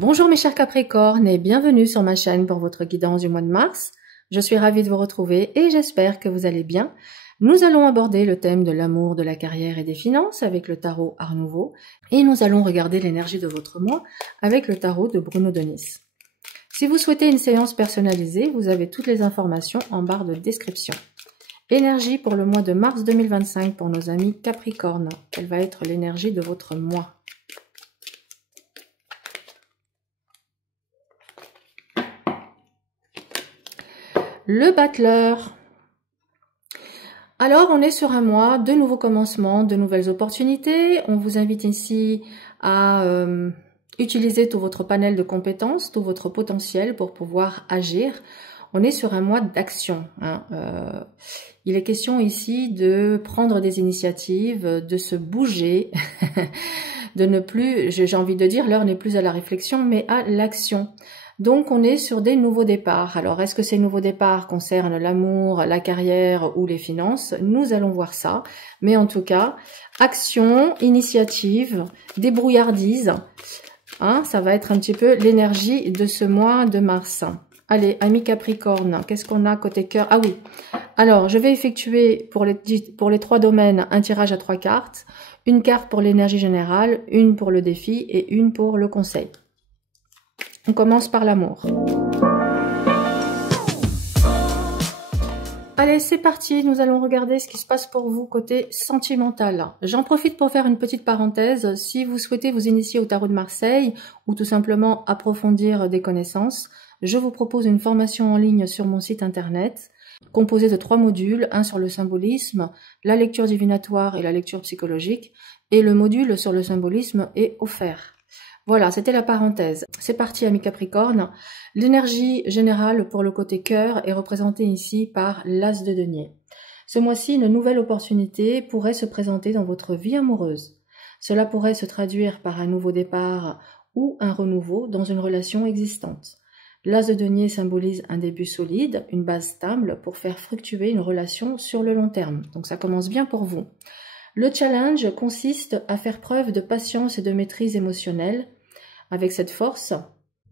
Bonjour mes chers Capricornes et bienvenue sur ma chaîne pour votre guidance du mois de mars. Je suis ravie de vous retrouver et j'espère que vous allez bien. Nous allons aborder le thème de l'amour, de la carrière et des finances avec le tarot Art Nouveau et nous allons regarder l'énergie de votre mois avec le tarot de Bruno Denis. Si vous souhaitez une séance personnalisée, vous avez toutes les informations en barre de description. Énergie pour le mois de mars 2025 pour nos amis Capricornes. Quelle va être l'énergie de votre mois? Le battleur. Alors, on est sur un mois de nouveaux commencements, de nouvelles opportunités. On vous invite ici à utiliser tout votre panel de compétences, tout votre potentiel pour pouvoir agir. On est sur un mois d'action. Il est question ici de prendre des initiatives, de se bouger, de ne plus, j'ai envie de dire, l'heure n'est plus à la réflexion, mais à l'action. Donc, on est sur des nouveaux départs. Alors, est-ce que ces nouveaux départs concernent l'amour, la carrière ou les finances? Nous allons voir ça. Mais en tout cas, action, initiative, débrouillardise. Ça va être un petit peu l'énergie de ce mois de mars. Allez, amis Capricorne, qu'est-ce qu'on a côté cœur? Ah oui, alors je vais effectuer pour les 3 domaines un tirage à 3 cartes. Une carte pour l'énergie générale, une pour le défi et une pour le conseil. On commence par l'amour. Allez, c'est parti, nous allons regarder ce qui se passe pour vous côté sentimental. J'en profite pour faire une petite parenthèse. Si vous souhaitez vous initier au tarot de Marseille ou tout simplement approfondir des connaissances, je vous propose une formation en ligne sur mon site internet composée de 3 modules, un sur le symbolisme, la lecture divinatoire et la lecture psychologique, et le module sur le symbolisme est offert. Voilà, c'était la parenthèse. C'est parti, amis Capricorne. L'énergie générale pour le côté cœur est représentée ici par l'As de denier. Ce mois-ci, une nouvelle opportunité pourrait se présenter dans votre vie amoureuse. Cela pourrait se traduire par un nouveau départ ou un renouveau dans une relation existante. L'As de denier symbolise un début solide, une base stable pour faire fructuer une relation sur le long terme. Donc ça commence bien pour vous. Le challenge consiste à faire preuve de patience et de maîtrise émotionnelle. Avec cette force,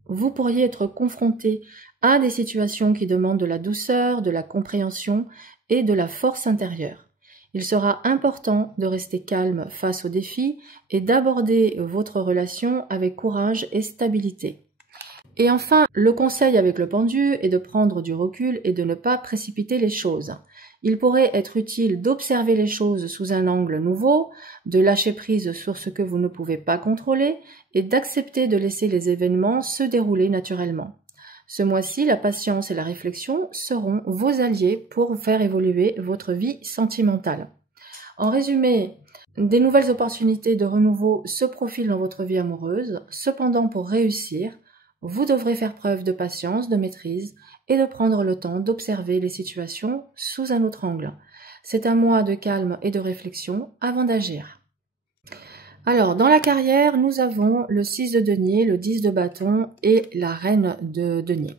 vous pourriez être confronté à des situations qui demandent de la douceur, de la compréhension et de la force intérieure. Il sera important de rester calme face aux défis et d'aborder votre relation avec courage et stabilité. Et enfin, le conseil avec le pendu est de prendre du recul et de ne pas précipiter les choses. Il pourrait être utile d'observer les choses sous un angle nouveau, de lâcher prise sur ce que vous ne pouvez pas contrôler et d'accepter de laisser les événements se dérouler naturellement. Ce mois-ci, la patience et la réflexion seront vos alliés pour faire évoluer votre vie sentimentale. En résumé, des nouvelles opportunités de renouveau se profilent dans votre vie amoureuse. Cependant, pour réussir, vous devrez faire preuve de patience, de maîtrise et de prendre le temps d'observer les situations sous un autre angle. C'est un mois de calme et de réflexion avant d'agir. Alors, dans la carrière, nous avons le 6 de denier, le 10 de bâton et la reine de denier.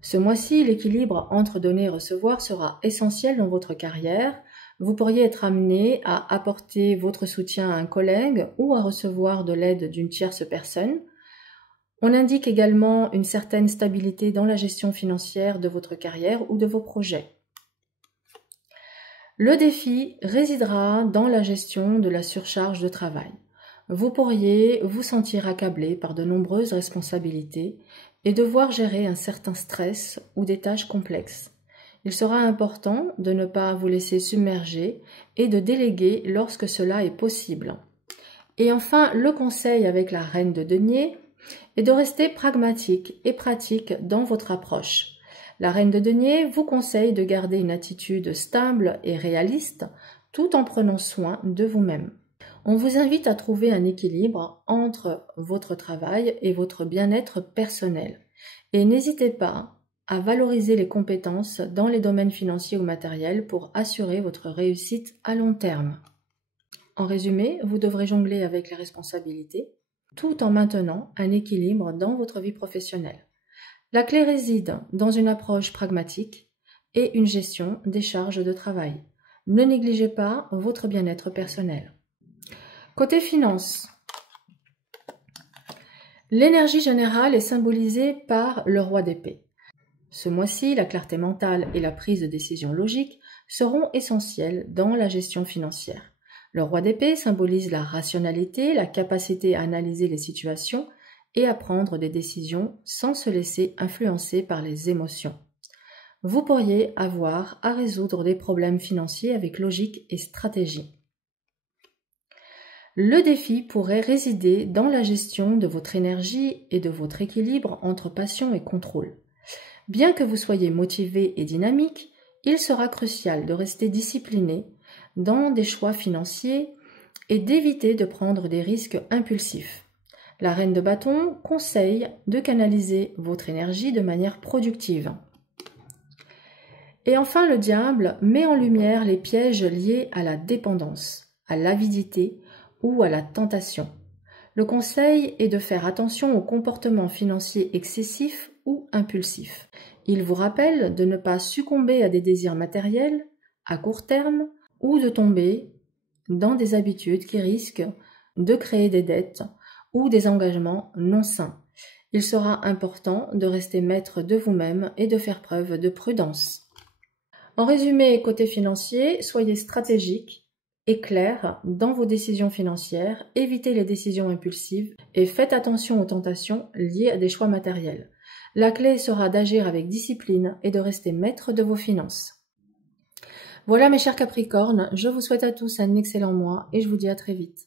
Ce mois-ci, l'équilibre entre donner et recevoir sera essentiel dans votre carrière. Vous pourriez être amené à apporter votre soutien à un collègue ou à recevoir de l'aide d'une tierce personne. On indique également une certaine stabilité dans la gestion financière de votre carrière ou de vos projets. Le défi résidera dans la gestion de la surcharge de travail. Vous pourriez vous sentir accablé par de nombreuses responsabilités et devoir gérer un certain stress ou des tâches complexes. Il sera important de ne pas vous laisser submerger et de déléguer lorsque cela est possible. Et enfin, le conseil avec la reine de denier et de rester pragmatique et pratique dans votre approche. La reine de denier vous conseille de garder une attitude stable et réaliste tout en prenant soin de vous-même. On vous invite à trouver un équilibre entre votre travail et votre bien-être personnel. Et n'hésitez pas à valoriser les compétences dans les domaines financiers ou matériels pour assurer votre réussite à long terme. En résumé, vous devrez jongler avec les responsabilités, tout en maintenant un équilibre dans votre vie professionnelle. La clé réside dans une approche pragmatique et une gestion des charges de travail. Ne négligez pas votre bien-être personnel. Côté finances, L'énergie générale est symbolisée par le roi d'épée. Ce mois-ci, la clarté mentale et la prise de décision logique seront essentielles dans la gestion financière. Le roi d'épée symbolise la rationalité, la capacité à analyser les situations et à prendre des décisions sans se laisser influencer par les émotions. Vous pourriez avoir à résoudre des problèmes financiers avec logique et stratégie. Le défi pourrait résider dans la gestion de votre énergie et de votre équilibre entre passion et contrôle. Bien que vous soyez motivé et dynamique, il sera crucial de rester discipliné dans des choix financiers et d'éviter de prendre des risques impulsifs. La reine de bâton conseille de canaliser votre énergie de manière productive. Et enfin, le diable met en lumière les pièges liés à la dépendance, à l'avidité ou à la tentation. Le conseil est de faire attention aux comportements financiers excessifs ou impulsifs. Il vous rappelle de ne pas succomber à des désirs matériels à court terme ou de tomber dans des habitudes qui risquent de créer des dettes ou des engagements non sains. Il sera important de rester maître de vous-même et de faire preuve de prudence. En résumé, côté financier, soyez stratégique et clair dans vos décisions financières, évitez les décisions impulsives et faites attention aux tentations liées à des choix matériels. La clé sera d'agir avec discipline et de rester maître de vos finances. Voilà mes chers Capricornes, je vous souhaite à tous un excellent mois et je vous dis à très vite.